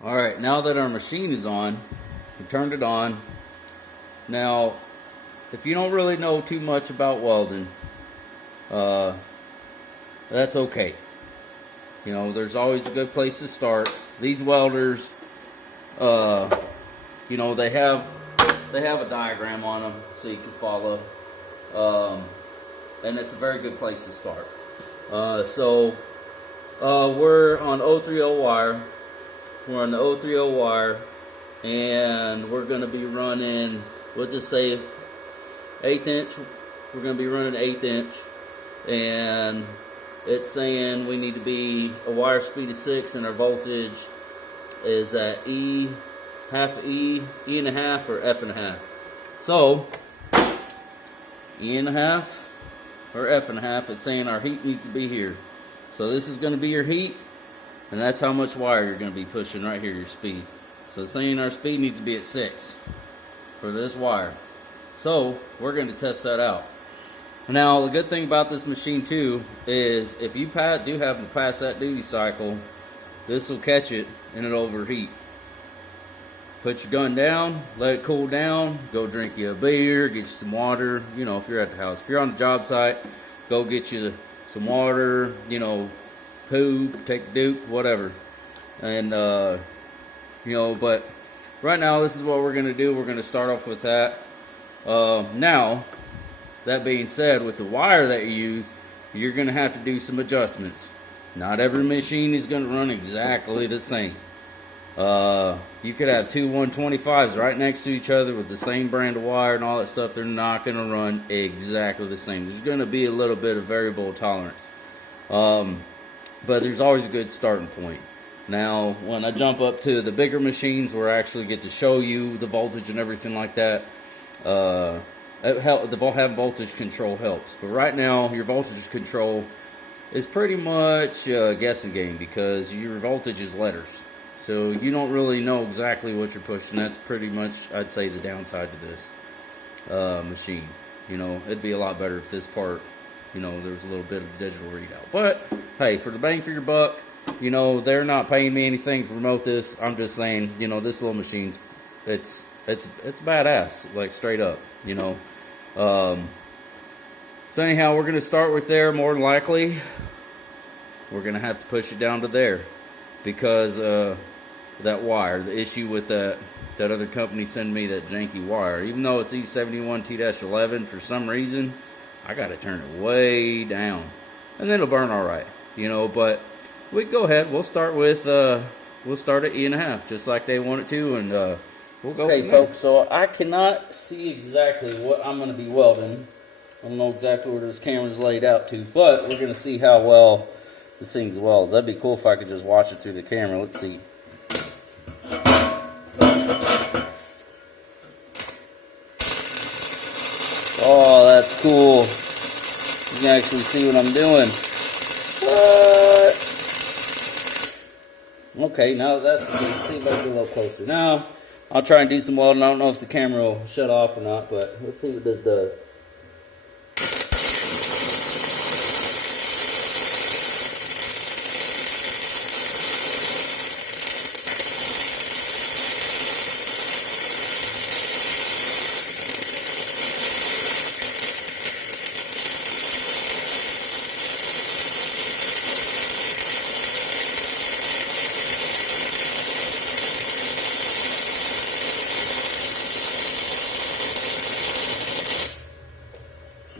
Alright, now that our machine is on, we turned it on. Now, if you don't really know too much about welding, that's okay. You know, there's always a good place to start. These welders, you know, they have a diagram on them so you can follow. And it's a very good place to start. We're on 030 wire. We're on the 030 wire, and we're going to be running, we'll just say 1/8 inch. We're going to be running 1/8 inch, and it's saying we need to be a wire speed of 6, and our voltage is at E, half E, E and a half, or F and a half. So, E and a half, or F and a half, it's saying our heat needs to be here. So this is going to be your heat, and that's how much wire you're going to be pushing right here, your speed. So it's saying our speed needs to be at 6 for this wire. So we're going to test that out. Now the good thing about this machine too is if you do happen to pass that duty cycle, this will catch it and it'll overheat. Put your gun down, let it cool down, go drink you a beer, get you some water, you know, if you're at the house. If you're on the job site, go get you some water, you know, poop, take a duke, whatever. And you know, but right now this is what we're going to do. We're going to start off with that. Now, that being said, with the wire that you use, you're going to have to do some adjustments. Not every machine is going to run exactly the same. You could have two 125s right next to each other with the same brand of wire and all that stuff. They're not going to run exactly the same. There's going to be a little bit of variable tolerance. But there's always a good starting point. Now, when I jump up to the bigger machines where I actually get to show you the voltage and everything like that, having voltage control helps. But right now, your voltage control is pretty much a guessing game because your voltage is letters. So you don't really know exactly what you're pushing. That's pretty much, I'd say, the downside to this machine. You know, it'd be a lot better if this part, you know, there was a little bit of digital readout. But hey, for the bang for your buck, you know, they're not paying me anything to promote this. I'm just saying, you know, this little machine's, it's badass, like straight up, you know. So anyhow, we're gonna start with there. More than likely, we're gonna have to push it down to there because that wire. The issue with that other company sending me that janky wire, even though it's E71T-11, for some reason I gotta turn it way down, and then it'll burn all right, you know. But we go ahead. We'll start with we'll start at E and a half, just like they want it to, and we'll go. Okay, folks. So I cannot see exactly what I'm going to be welding. I don't know exactly where this camera's laid out to, but we're going to see how well this thing's welds. That'd be cool if I could just watch it through the camera. Let's see. Oh, that's cool. You can actually see what I'm doing. What? Okay, now that's the thing. See if I can get a little closer. Now, I'll try and do some welding. I don't know if the camera will shut off or not, but let's see what this does.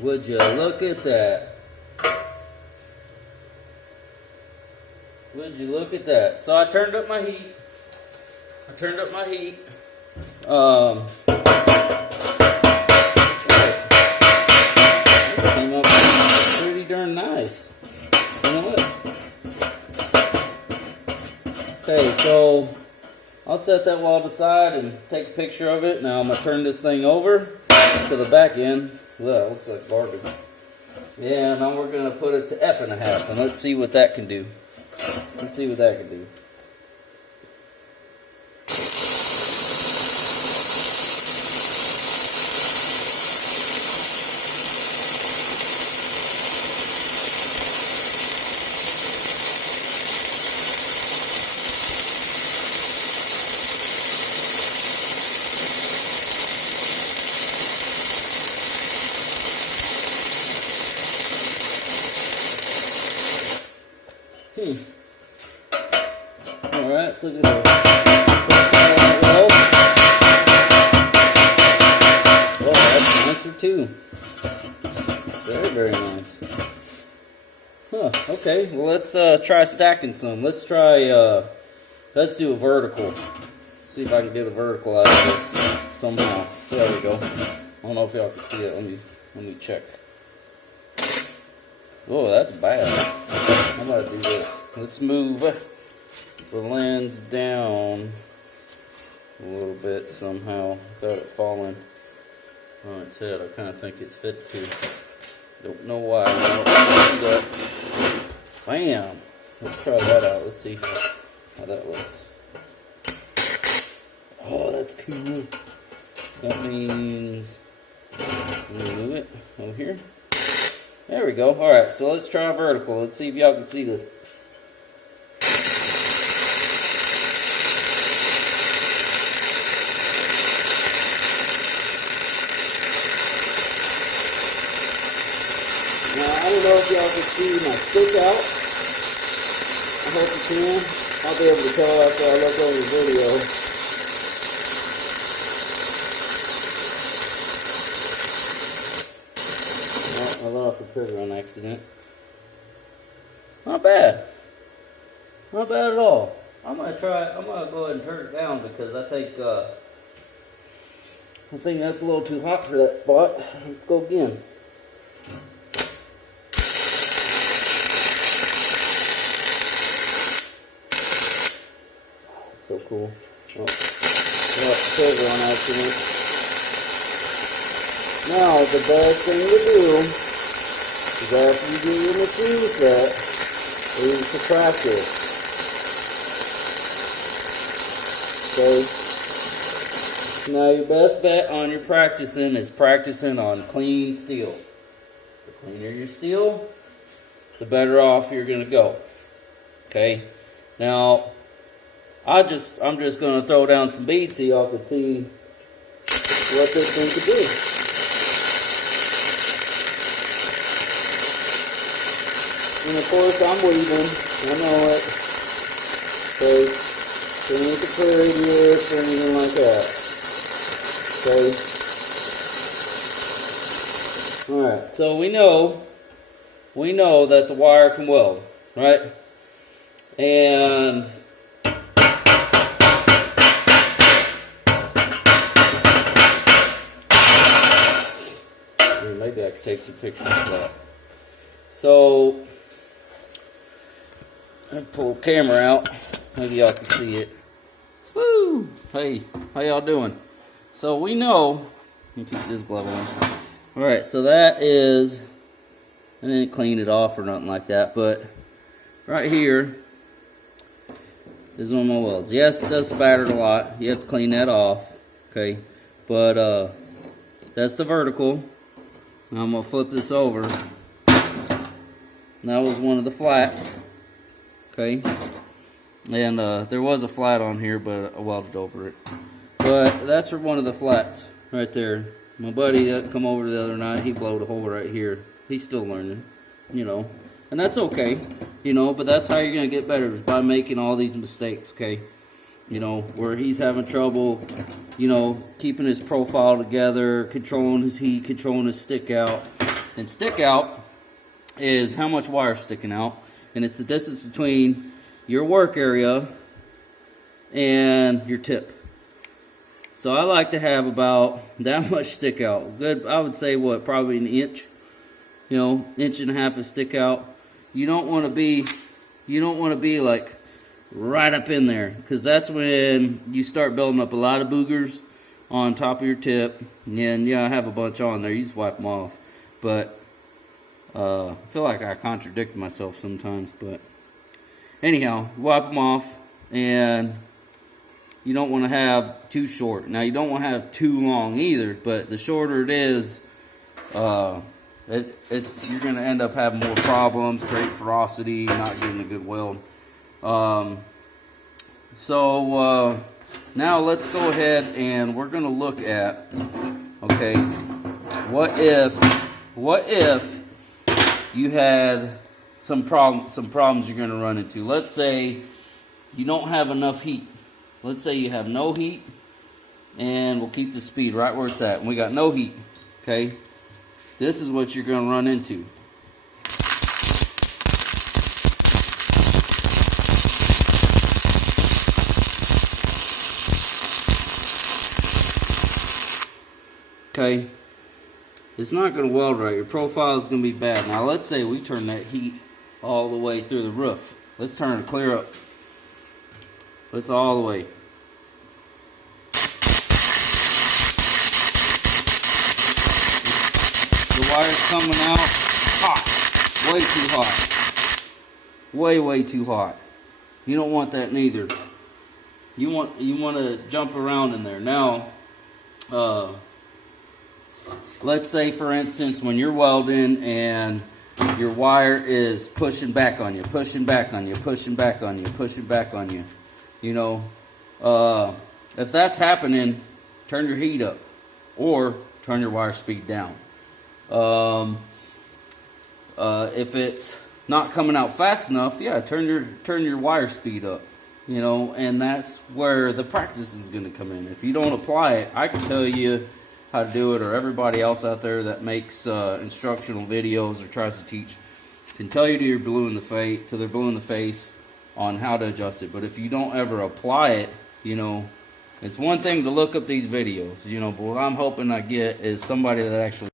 Would you look at that? Would you look at that? So I turned up my heat. Came up pretty darn nice. You know what? Okay, so I'll set that weld aside and take a picture of it. Now I'm gonna turn this thing over to the back end. Well, looks like garbage. Yeah, now we're going to put it to F and a half, and let's see what that can do. Let's see what that can do. Alright, let's look at that weld. Oh, that's nicer too. Very, very nice. Huh, okay, well let's try stacking some. Let's do a vertical. See if I can get a vertical out of this somehow. There we go. I don't know if y'all can see it. Let me check. Oh, that's bad. I'm gonna do this. Let's move the lens down a little bit somehow without it falling on its head. I kind of think it's fit to. Don't know why. Bam! Let's try that out. Let's see how that looks. Oh, that's cool. That means I'm gonna move it over here. There we go. Alright, so let's try vertical. Let's see if y'all can see the. Now, I don't know if y'all can see my stick out. I hope you can. I'll be able to tell after I look over the video. I let off the trigger on accident. Not bad. Not bad at all. I'm gonna go ahead and turn it down because I think that's a little too hot for that spot. Let's go again. That's so cool. Oh, let off the trigger on accident. Now, the best thing to do is after you get your machine set, is to practice. Okay? Now, your best bet on your practicing is practicing on clean steel. The cleaner your steel, the better off you're going to go. Okay? Now, I'm just going to throw down some beads so y'all can see what this thing could do. And of course, I'm weaving. I know it. Okay. So you need to clear radius or anything like that. Okay. Alright, so we know that the wire can weld, right? And maybe I could take some pictures of that. So I pull the camera out. Maybe y'all can see it. Woo! Hey, how y'all doing? So we know. Let me keep this glove on. Alright, so that is. I didn't clean it off or nothing like that, but right here is one of my welds. Yes, it does spatter a lot. You have to clean that off. Okay, but that's the vertical. Now I'm gonna flip this over. That was one of the flats. Okay, and there was a flat on here, but I welded over it. But that's for one of the flats right there. My buddy that come over the other night, he blowed a hole right here. He's still learning, you know, and that's okay, you know. But that's how you're gonna get better, is by making all these mistakes. Okay, you know, where he's having trouble, you know, keeping his profile together, controlling his heat, controlling his stick out. And stick out is how much wire is sticking out. And it's the distance between your work area and your tip. So I like to have about that much stick out. Good, I would say what, probably an inch. You know, inch and a half of stick out. You don't want to be like right up in there, because that's when you start building up a lot of boogers on top of your tip. And yeah, I have a bunch on there. You just wipe them off. But I feel like I contradict myself sometimes, but anyhow, wipe them off, and you don't want to have too short. Now, you don't want to have too long either, but the shorter it is, you're going to end up having more problems, great porosity, not getting a good weld. So now let's go ahead and we're going to look at, okay, what if you had some problems you're going to run into. Let's say you don't have enough heat. Let's say you have no heat, and we'll keep the speed right where it's at. And we got no heat, okay? This is what you're going to run into. Okay? It's not going to weld right. Your profile is going to be bad. Now, let's say we turn that heat all the way through the roof. Let's turn it clear up. Let's all the way. The wire's coming out hot. Way too hot. Way too hot. You don't want that neither. You want to jump around in there. Now, let's say, for instance, when you're welding and your wire is pushing back on you, pushing back on you, pushing back on you, pushing back on you. You know, if that's happening, turn your heat up or turn your wire speed down. If it's not coming out fast enough, yeah, turn your wire speed up. You know, and that's where the practice is going to come in. If you don't apply it, I can tell you how to do it, or everybody else out there that makes instructional videos or tries to teach can tell you till they're blue in the face on how to adjust it. But if you don't ever apply it, you know, it's one thing to look up these videos, you know, but what I'm hoping I get is somebody that actually